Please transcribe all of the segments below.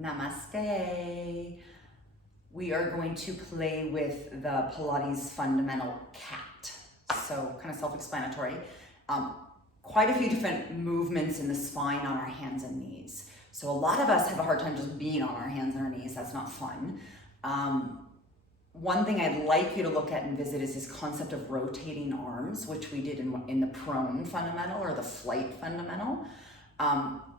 Namaste. We are going to play with the Pilates fundamental cat. So kind of self-explanatory. Quite a few different movements in the spine on our hands and knees. So a lot of us have a hard time just being on our hands and our knees. That's not fun. One thing I'd like you to look at and visit is this concept of rotating arms, which we did in the prone fundamental or the flight fundamental.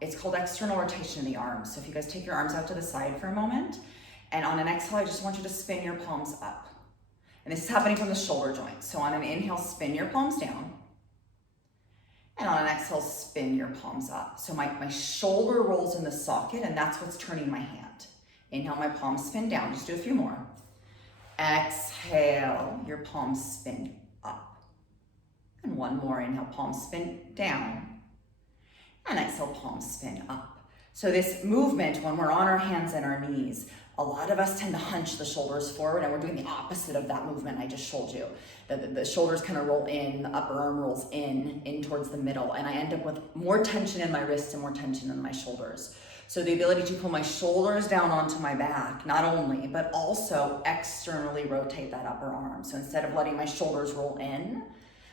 It's called external rotation of the arms. So if you guys take your arms out to the side for a moment, and on an exhale, I just want you to spin your palms up. And this is happening from the shoulder joint. So on an inhale, spin your palms down. And on an exhale, spin your palms up. So my shoulder rolls in the socket, and that's what's turning my hand. Inhale, my palms spin down. Just do a few more. Exhale, your palms spin up. And one more. Inhale, palms spin down. And exhale, palms spin up. So this movement, when we're on our hands and our knees, a lot of us tend to hunch the shoulders forward, and we're doing the opposite of that movement I just showed you. The shoulders kind of roll in, the upper arm rolls in towards the middle, and I end up with more tension in my wrists and more tension in my shoulders. So the ability to pull my shoulders down onto my back, not only, but also externally rotate that upper arm. So instead of letting my shoulders roll in,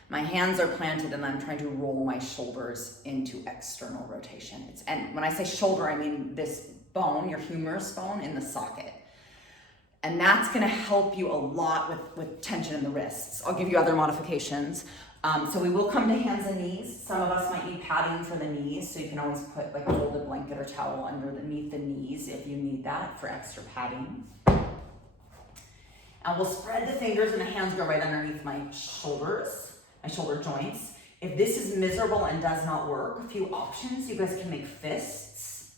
my hands are planted and I'm trying to roll my shoulders into external rotation. And when I say shoulder, I mean this bone, your humerus bone in the socket. And that's gonna help you a lot with tension in the wrists. I'll give you other modifications. So we will come to hands and knees. Some of us might need padding for the knees, so you can always put like a folded blanket or towel underneath the knees if you need that for extra padding. And we'll spread the fingers and the hands go right underneath my shoulders, my shoulder joints. If this is miserable and does not work, a few options. You guys can make fists.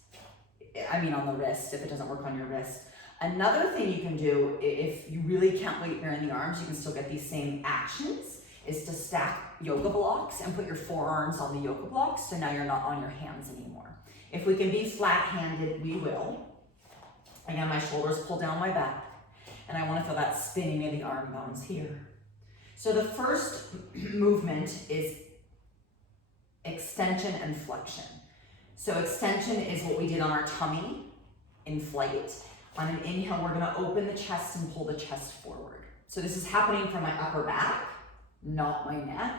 I mean on the wrist, if it doesn't work on your wrist. Another thing you can do, if you really can't wait here in the arms, you can still get these same actions, is to stack yoga blocks and put your forearms on the yoga blocks, so now you're not on your hands anymore. If we can be flat-handed, we will. Again, my shoulders pull down my back, and I want to feel that spinning of the arm bones here. So the first movement is extension and flexion. So extension is what we did on our tummy in flight. On an inhale, we're gonna open the chest and pull the chest forward. So this is happening from my upper back, not my neck.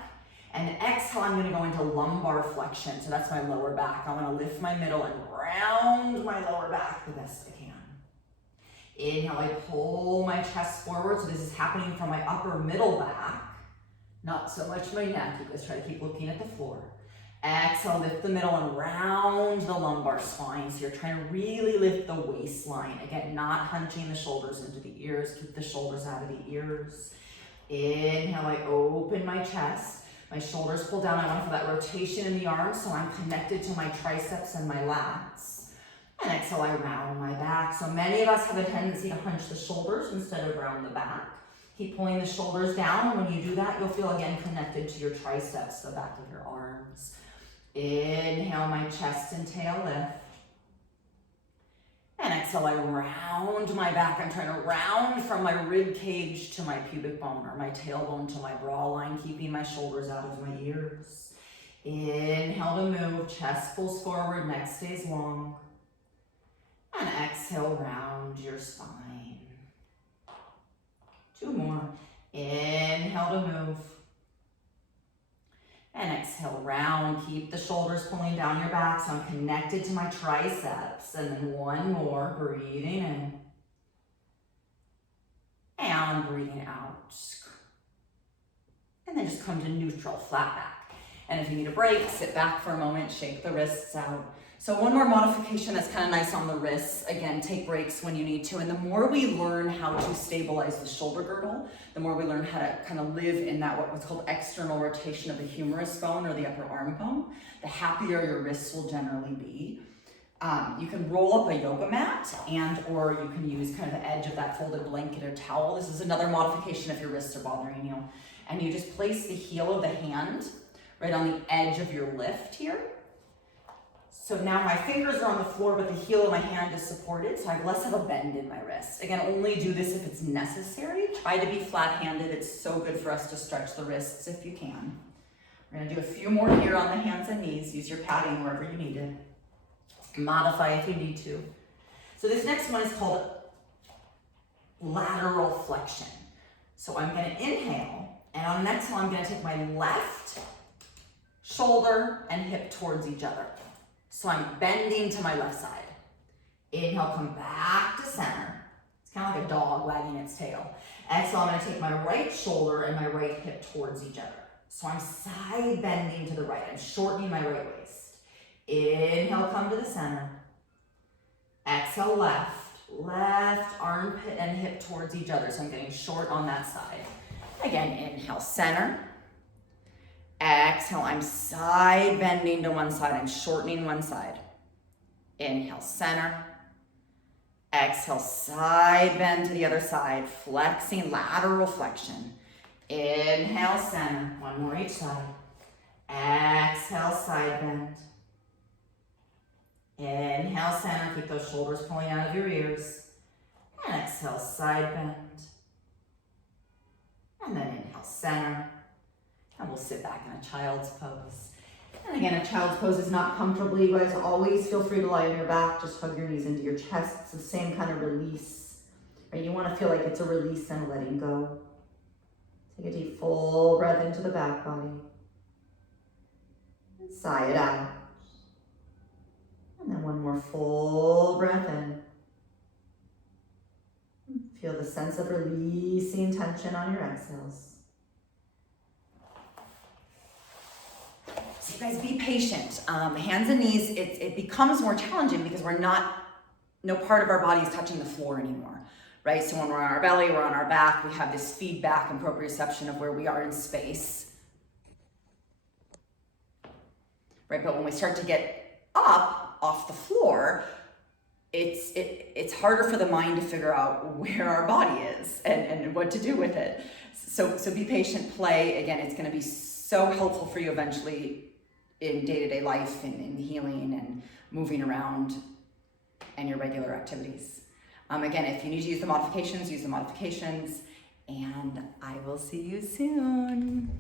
And exhale, I'm gonna go into lumbar flexion. So that's my lower back. I wanna lift my middle and round my lower back the best I can. Inhale, I pull my chest forward. So this is happening from my upper middle back, not so much my neck. You guys try to keep looking at the floor. Exhale, lift the middle and round the lumbar spine. So you're trying to really lift the waistline. Again, not hunching the shoulders into the ears. Keep the shoulders out of the ears. Inhale, I open my chest. My shoulders pull down. I want to feel that rotation in the arms, so I'm connected to my triceps and my lats. And exhale, I round my back. So many of us have a tendency to hunch the shoulders instead of round the back. Keep pulling the shoulders down. When you do that, you'll feel again connected to your triceps, the back of your arms. Inhale, my chest and tail lift. And exhale, I round my back. I'm trying to round from my rib cage to my pubic bone, or my tailbone to my bra line, keeping my shoulders out of my ears. Inhale to move, chest pulls forward, neck stays long. And exhale, round your spine. Two more. Inhale to move. And exhale, round. Keep the shoulders pulling down your back, so I'm connected to my triceps. And then one more, breathing in. And breathing out. And then just come to neutral, flat back. And if you need a break, sit back for a moment, shake the wrists out. So one more modification that's kind of nice on the wrists. Again, take breaks when you need to. And the more we learn how to stabilize the shoulder girdle, the more we learn how to kind of live in that what's called external rotation of the humerus bone or the upper arm bone, the happier your wrists will generally be. You can roll up a yoga mat or you can use kind of the edge of that folded blanket or towel. This is another modification if your wrists are bothering you. And you just place the heel of the hand right on the edge of your lift here. So now my fingers are on the floor, but the heel of my hand is supported, so I have less of a bend in my wrist. Again, only do this if it's necessary. Try to be flat-handed. It's so good for us to stretch the wrists if you can. We're gonna do a few more here on the hands and knees. Use your padding wherever you need it. Modify if you need to. So this next one is called lateral flexion. So I'm gonna inhale, and on the exhale, I'm gonna take my left shoulder and hip towards each other. So I'm bending to my left side. Inhale, come back to center. It's kind of like a dog wagging its tail. Exhale, I'm gonna take my right shoulder and my right hip towards each other. So I'm side bending to the right. I'm shortening my right waist. Inhale, come to the center. Exhale, left armpit and hip towards each other. So I'm getting short on that side. Again, inhale, center. Exhale, I'm side bending to one side. I'm shortening one side. Inhale, center. Exhale, side bend to the other side, flexing, lateral flexion. Inhale, center. One more each side. Exhale, side bend. Inhale, center. Keep those shoulders pulling out of your ears. And exhale, side bend. And then inhale, center. And we'll sit back in a child's pose. And again, a child's pose is not comfortably. You guys always feel free to lie on your back. Just hug your knees into your chest. It's the same kind of release. Right? You want to feel like it's a release and letting go. Take a deep full breath into the back body. And sigh it out. And then one more full breath in. Feel the sense of releasing tension on your exhales. So you guys be patient. Hands and knees, it becomes more challenging because no part of our body is touching the floor anymore, right? So when we're on our belly, we're on our back, we have this feedback and proprioception of where we are in space, right? But when we start to get up off the floor, it's harder for the mind to figure out where our body is and what to do with it. So be patient, play. Again, it's gonna be so helpful for you eventually in day-to-day life and in healing and moving around and your regular activities. Again, if you need to use the modifications, use the modifications, and I will see you soon.